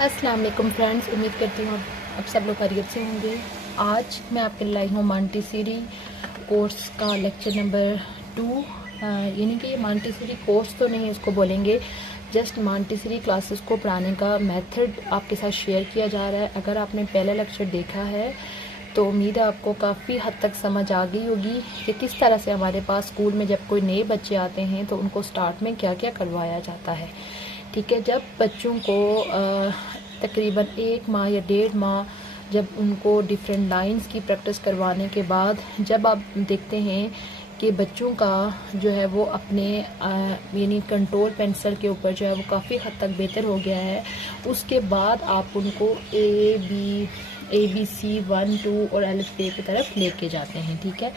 अस्सलाम वालेकुम फ्रेंड्स, उम्मीद करती हूँ अब सब लोग खैरियत से होंगे। आज मैं आपके लिए लाई हूँ मॉन्टेसरी कोर्स का लेक्चर नंबर 2। यानी कि ये मॉन्टेसरी कोर्स तो नहीं उसको बोलेंगे, जस्ट मॉन्टेसरी क्लासेस को पढ़ाने का मेथड आपके साथ शेयर किया जा रहा है। अगर आपने पहला लेक्चर देखा है तो उम्मीद है आपको काफ़ी हद तक समझ आ गई होगी कि किस तरह से हमारे पास स्कूल में जब कोई नए बच्चे आते हैं तो उनको स्टार्ट में क्या क्या करवाया जाता है। ठीक है, जब बच्चों को तकरीबन 1 माह या 1.5 माह जब उनको डिफरेंट लाइंस की प्रैक्टिस करवाने के बाद जब आप देखते हैं कि बच्चों का जो है वो अपने यानी कंट्रोल पेंसिल के ऊपर जो है वो काफ़ी हद तक बेहतर हो गया है, उसके बाद आप उनको ए बी सी 1 2 और अलिफ बे की तरफ लेके जाते हैं। ठीक है,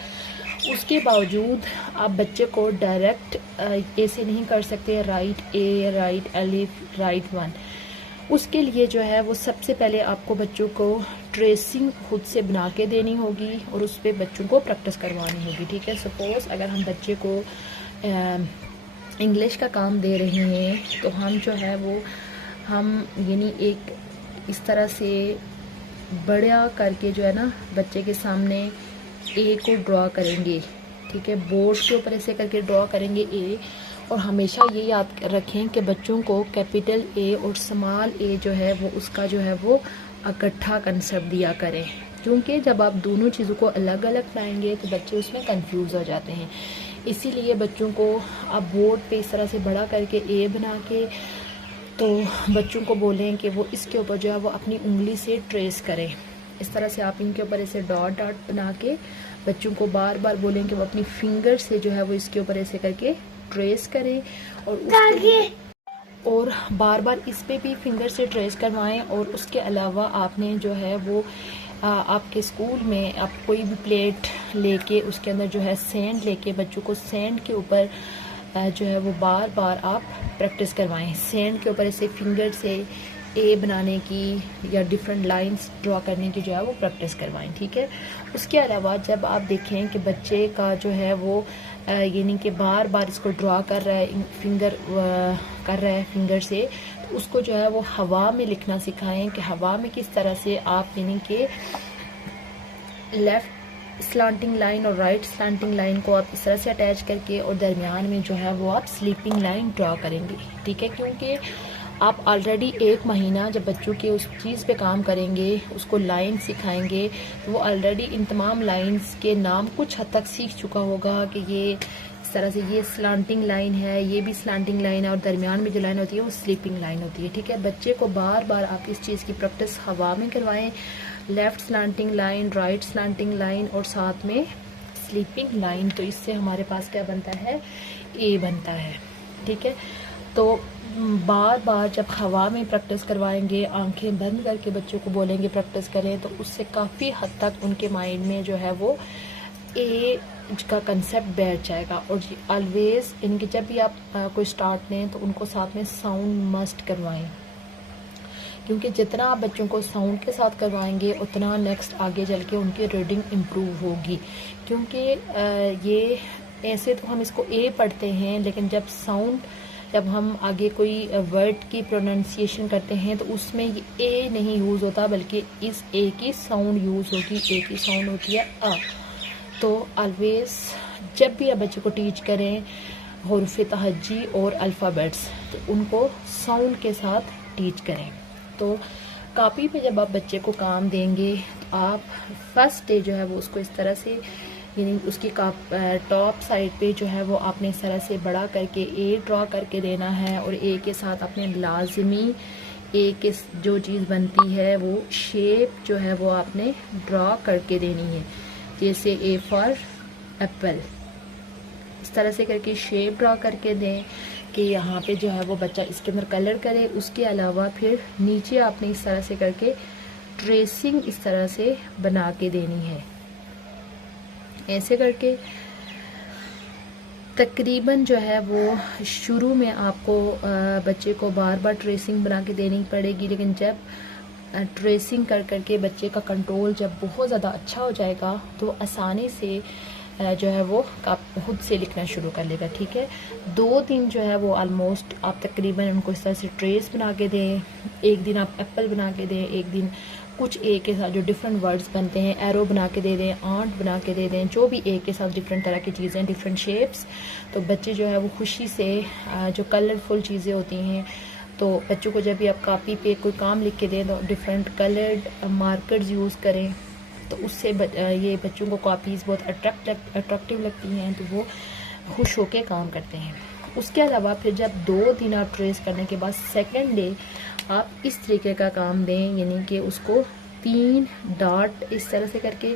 उसके बावजूद आप बच्चे को डायरेक्ट ऐसे नहीं कर सकते राइट ए राइट अलिफ राइट 1। उसके लिए जो है वो सबसे पहले आपको बच्चों को ट्रेसिंग खुद से बना के देनी होगी और उस पर बच्चों को प्रैक्टिस करवानी होगी। ठीक है, सपोज़ अगर हम बच्चे को इंग्लिश का काम दे रहे हैं तो हम जो है वो हम यानी एक इस तरह से बड़ा करके जो है ना बच्चे के सामने ए को ड्रॉ करेंगे। ठीक है, बोर्ड के ऊपर ऐसे करके ड्रॉ करेंगे ए, और हमेशा ये याद रखें कि बच्चों को कैपिटल ए और स्मॉल ए जो है वो उसका जो है वो इकट्ठा कंसेप्ट दिया करें, क्योंकि जब आप दोनों चीज़ों को अलग अलग लाएंगे तो बच्चे उसमें कंफ्यूज हो जाते हैं। इसीलिए बच्चों को आप बोर्ड पे इस तरह से बड़ा करके ए बना के तो बच्चों को बोलें कि वो इसके ऊपर जो है वो अपनी उंगली से ट्रेस करें। इस तरह से आप इनके ऊपर ऐसे डॉट डॉट बना के बच्चों को बार बार बोलें कि वो अपनी फिंगर से जो है वो इसके ऊपर ऐसे करके ट्रेस करें, और बार बार इस पे भी फिंगर से ट्रेस करवाएं। और उसके अलावा आपने जो है वो आपके स्कूल में आप कोई भी प्लेट लेके उसके अंदर जो है सैंड लेके बच्चों को सैंड के ऊपर जो है वो बार बार आप प्रैक्टिस करवाएं। सैंड के ऊपर ऐसे फिंगर से ए बनाने की या डिफरेंट लाइंस ड्रॉ करने की जो है वो प्रैक्टिस करवाएं। ठीक है, उसके अलावा जब आप देखें कि बच्चे का जो है वो यानी कि बार बार इसको ड्रॉ कर रहा है फिंगर से, तो उसको जो है वो हवा में लिखना सिखाएं कि हवा में किस तरह से आप यानी कि लेफ़्ट स्लांटिंग लाइन और राइट स्लांटिंग लाइन को आप इस तरह से अटैच करके और दरमियान में जो है वो आप स्लीपिंग लाइन ड्रॉ करेंगे। ठीक है, क्योंकि आप ऑलरेडी 1 महीना जब बच्चों के उस चीज़ पे काम करेंगे, उसको लाइन सिखाएंगे, तो वो ऑलरेडी इन तमाम लाइंस के नाम कुछ हद तक सीख चुका होगा कि ये इस तरह से ये स्लांटिंग लाइन है, ये भी स्लांटिंग लाइन है, और दरमियान में जो लाइन होती है वो स्लीपिंग लाइन होती है। ठीक है, बच्चे को बार बार आप इस चीज़ की प्रैक्टिस हवा में करवाएं, left slanting line, right slanting line और साथ में स्लीपिंग लाइन। तो इससे हमारे पास क्या बनता है, ए बनता है। ठीक है, तो बार बार जब हवा में प्रैक्टिस करवाएंगे, आंखें बंद करके बच्चों को बोलेंगे प्रैक्टिस करें, तो उससे काफ़ी हद तक उनके माइंड में जो है वो ए का कंसेप्ट बैठ जाएगा। और ऑलवेज़ इनके जब भी आप कोई स्टार्ट लें तो उनको साथ में साउंड मस्ट करवाएं, क्योंकि जितना आप बच्चों को साउंड के साथ करवाएंगे उतना नेक्स्ट आगे चल के उनकी रीडिंग इम्प्रूव होगी। क्योंकि ये ऐसे तो हम इसको ए पढ़ते हैं, लेकिन जब हम आगे कोई वर्ड की प्रोनाउंसिएशन करते हैं तो उसमें ये ए नहीं यूज़ होता, बल्कि इस ए की साउंड यूज़ होगी। ए की साउंड होती है अ। तो ऑलवेज़ जब भी आप बच्चे को टीच करें हुरूफ तहज्जी और अल्फ़ाबेट्स, तो उनको साउंड के साथ टीच करें। तो कॉपी पे जब आप बच्चे को काम देंगे तो आप फर्स्ट डे जो है वो उसको इस तरह से यानी उसकी टॉप साइड पे जो है वो आपने इस तरह से बड़ा करके ए ड्रॉ करके देना है, और ए के साथ आपने लाजमी ए के जो चीज़ बनती है वो शेप जो है वो आपने ड्रॉ करके देनी है। जैसे ए फॉर एप्पल, इस तरह से करके शेप ड्रॉ करके दें कि यहाँ पे जो है वो बच्चा इसके अंदर कलर करे। उसके अलावा फिर नीचे आपने इस तरह से करके ट्रेसिंग इस तरह से बना के देनी है। ऐसे करके तकरीबन जो है वो शुरू में आपको बच्चे को बार बार ट्रेसिंग बना के देनी पड़ेगी, लेकिन जब ट्रेसिंग कर करके बच्चे का कंट्रोल जब बहुत ज़्यादा अच्छा हो जाएगा तो आसानी से जो है वो खुद से लिखना शुरू कर लेगा। ठीक है, 2 दिन जो है वो ऑलमोस्ट आप तकरीबन उनको इस तरह से ट्रेस बना के दें। एक दिन आप एप्पल बना के दें, एक दिन कुछ ए के साथ जो डिफरेंट वर्ड्स बनते हैं, एरो बना के दे दें, आंट बना के दे दें, जो भी ए के साथ डिफरेंट तरह की चीज़ें, डिफरेंट शेप्स। तो बच्चे जो है वो खुशी से जो कलरफुल चीज़ें होती हैं, तो बच्चों को जब भी आप कॉपी पे कोई काम लिख के दें तो डिफरेंट कलर्ड मार्कर्स यूज़ करें, तो उससे ये बच्चों को कॉपीज़ बहुत अट्रैक्टिव लगती हैं, तो वो खुश होके काम करते हैं। उसके अलावा फिर जब 2 दिन आप ट्रेस करने के बाद सेकंड डे आप इस तरीके का काम दें, यानी कि उसको 3 डॉट इस तरह से करके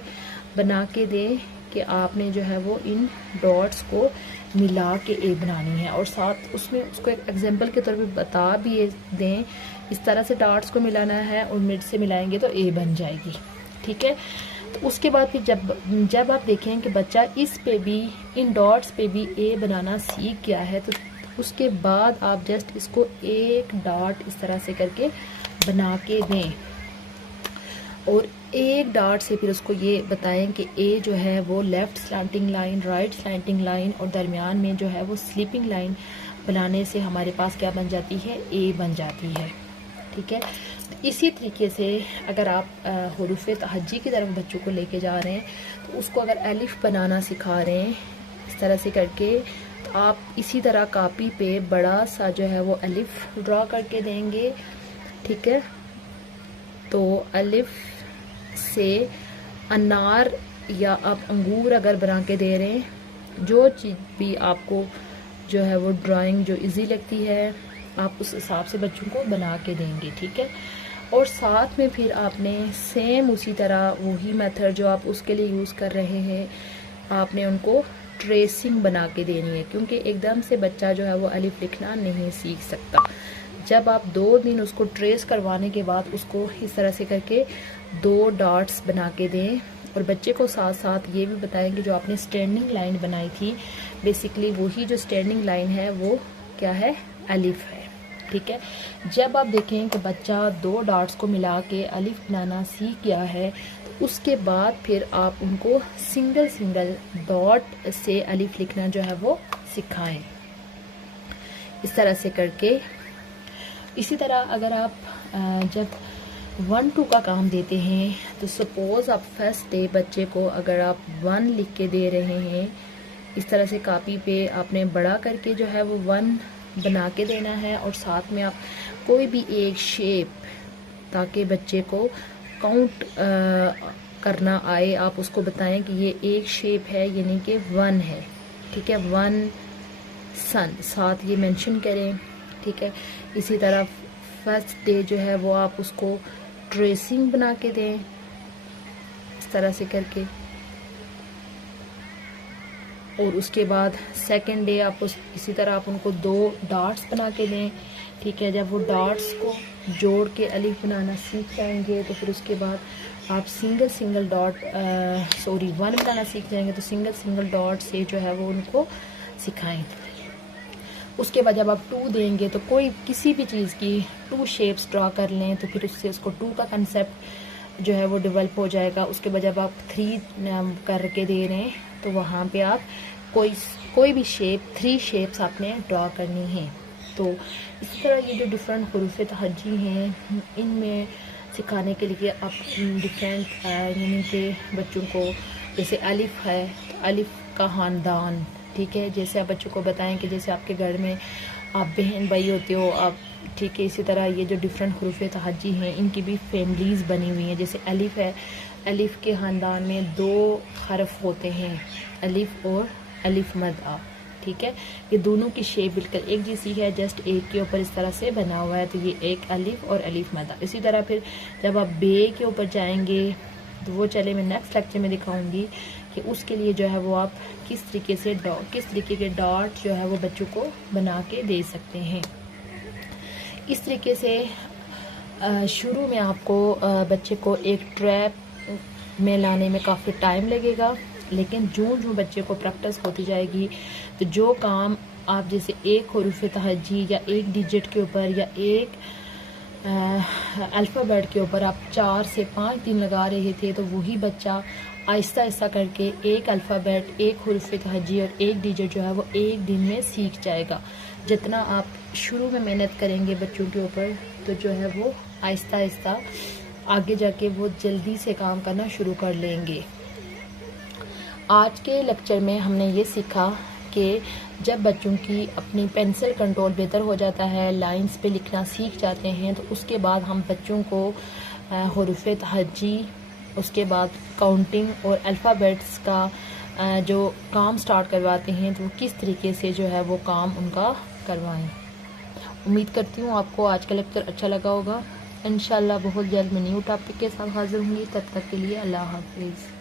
बना के दें कि आपने जो है वो इन डॉट्स को मिला के ए बनानी है, और साथ उसमें उसको एक एग्जांपल के तौर पे बता भी दें इस तरह से डॉट्स को मिलाना है और मिड से मिलाएंगे तो ए बन जाएगी। ठीक है, तो उसके बाद फिर जब आप देखें कि बच्चा इस पे भी, इन डॉट्स पे भी ए बनाना सीख गया है, तो उसके बाद आप जस्ट इसको एक डॉट इस तरह से करके बना के दें, और एक डॉट से फिर उसको ये बताएं कि ए जो है वो left slanting line, right slanting line और दरमियान में जो है वो स्लीपिंग लाइन बनाने से हमारे पास क्या बन जाती है, ए बन जाती है। ठीक है, तो इसी तरीके से अगर आप हुरूफ़ तहज्जी की तरफ बच्चों को लेके जा रहे हैं, तो उसको अगर अलिफ बनाना सिखा रहे हैं इस तरह से करके, तो आप इसी तरह कॉपी पे बड़ा सा जो है वो अलिफ ड्रा करके देंगे। ठीक है, तो अलिफ से अनार या आप अंगूर अगर बना के दे रहे हैं, जो चीज़ भी आपको जो है वो ड्राइंग जो इजी लगती है आप उस हिसाब से बच्चों को बना के देंगे। ठीक है, और साथ में फिर आपने सेम उसी तरह वही मेथड जो आप उसके लिए यूज़ कर रहे हैं, आपने उनको ट्रेसिंग बना के देनी है, क्योंकि एकदम से बच्चा जो है वो अलिफ लिखना नहीं सीख सकता। जब आप 2 दिन उसको ट्रेस करवाने के बाद उसको इस तरह से करके 2 डॉट्स बना के दें, और बच्चे को साथ साथ ये भी बताएं कि जो आपने स्टैंडिंग लाइन बनाई थी, बेसिकली वही जो स्टैंडिंग लाइन है वो क्या है, अलिफ है। ठीक है, जब आप देखें कि बच्चा 2 डॉट्स को मिला के अलिफ बनाना सीख गया है, तो उसके बाद फिर आप उनको सिंगल सिंगल डॉट से अलिफ लिखना जो है वो सिखाएं इस तरह से करके। इसी तरह अगर आप जब 1-2 का काम देते हैं, तो सपोज़ आप फर्स्ट डे बच्चे को अगर आप 1 लिख के दे रहे हैं, इस तरह से कॉपी पे आपने बड़ा करके जो है वो 1 बना के देना है, और साथ में आप कोई भी एक शेप, ताकि बच्चे को काउंट करना आए, आप उसको बताएं कि ये एक शेप है, यानी कि 1 है। ठीक है, 1 सन साथ ये मेंशन करें। ठीक है, इसी तरह फर्स्ट डे जो है वो आप उसको ट्रेसिंग बना के दें इस तरह से करके, और उसके बाद सेकंड डे आप इसी तरह आप उनको 2 डॉट्स बना के दें। ठीक है, जब वो डॉट्स को जोड़ के अलिफ बनाना सीख जाएंगे, तो फिर उसके बाद आप सिंगल डॉट 1 बनाना सीख जाएंगे, तो सिंगल डॉट से जो है वो उनको सिखाएं। उसके बाद जब आप 2 देंगे, तो कोई किसी भी चीज़ की 2 शेप्स ड्रा कर लें, तो फिर उससे उसको 2 का कंसेप्ट जो है वो डेवलप हो जाएगा। उसके बाद जब आप 3 करके दे रहे हैं, तो वहाँ पे आप कोई भी शेप 3 शेप्स आपने ड्रा करनी है। तो इसी तरह ये जो डिफरेंट हुरूफ़ तहज्जी हैं, इनमें सिखाने के लिए आप डिफरेंट यानी कि बच्चों को, जैसे अलिफ है तो अलिफ का ख़ानदान, ठीक है, जैसे आप बच्चों को बताएं कि जैसे आपके घर में आप बहन भाई होते हो आप, ठीक है, इसी तरह ये जो डिफरेंट हुरूफ़ तहज्जी हैं इनकी भी फैमिलीज़ बनी हुई हैं। जैसे अलिफ है, अलिफ के ख़ानदान में 2 हरफ होते हैं, अलिफ और अलिफ मद आ। ठीक है, ये दोनों की शेप बिल्कुल एक जैसी है, जस्ट एक के ऊपर इस तरह से बना हुआ है, तो ये एक अलिफ और अलिफ मद आ। इसी तरह फिर जब आप बे के ऊपर जाएंगे, तो वो चले मैं नेक्स्ट लेक्चर में दिखाऊंगी कि उसके लिए जो है वो आप किस तरीके के डॉट जो है वो बच्चों को बना के दे सकते हैं। इस तरीके से शुरू में आपको बच्चे को एक ट्रैप में लाने में काफ़ी टाइम लगेगा, लेकिन जो बच्चे को प्रैक्टिस होती जाएगी, तो जो काम आप जैसे एक हुरूफ़ तहज्जी या एक डिजिट के ऊपर या एक अल्फ़ाबेट के ऊपर आप 4 से 5 दिन लगा रहे थे, तो वही बच्चा आहिस्ता आहिस्ता करके एक अल्फ़ाबेट, एक हुरूफ़ तहज्जी और एक डिजिट जो है वो एक दिन में सीख जाएगा। जितना आप शुरू में मेहनत करेंगे बच्चों के ऊपर, तो जो है वो आहिस्ता आहिस्ता आगे जाके वो जल्दी से काम करना शुरू कर लेंगे। आज के लेक्चर में हमने ये सीखा कि जब बच्चों की अपनी पेंसिल कंट्रोल बेहतर हो जाता है, लाइंस पे लिखना सीख जाते हैं, तो उसके बाद हम बच्चों को हुरूफ़ तहज्जी, उसके बाद काउंटिंग और अल्फ़ाबेट्स का जो काम स्टार्ट करवाते हैं, तो किस तरीके से जो है वो काम उनका करवाएं। उम्मीद करती हूँ आपको आज का लेक्चर अच्छा लगा होगा। इंशाल्लाह बहुत जल्द मैं न्यू टॉपिक के साथ हाज़िर होंगी। तब तक के लिए अल्लाह हाफ़िज़।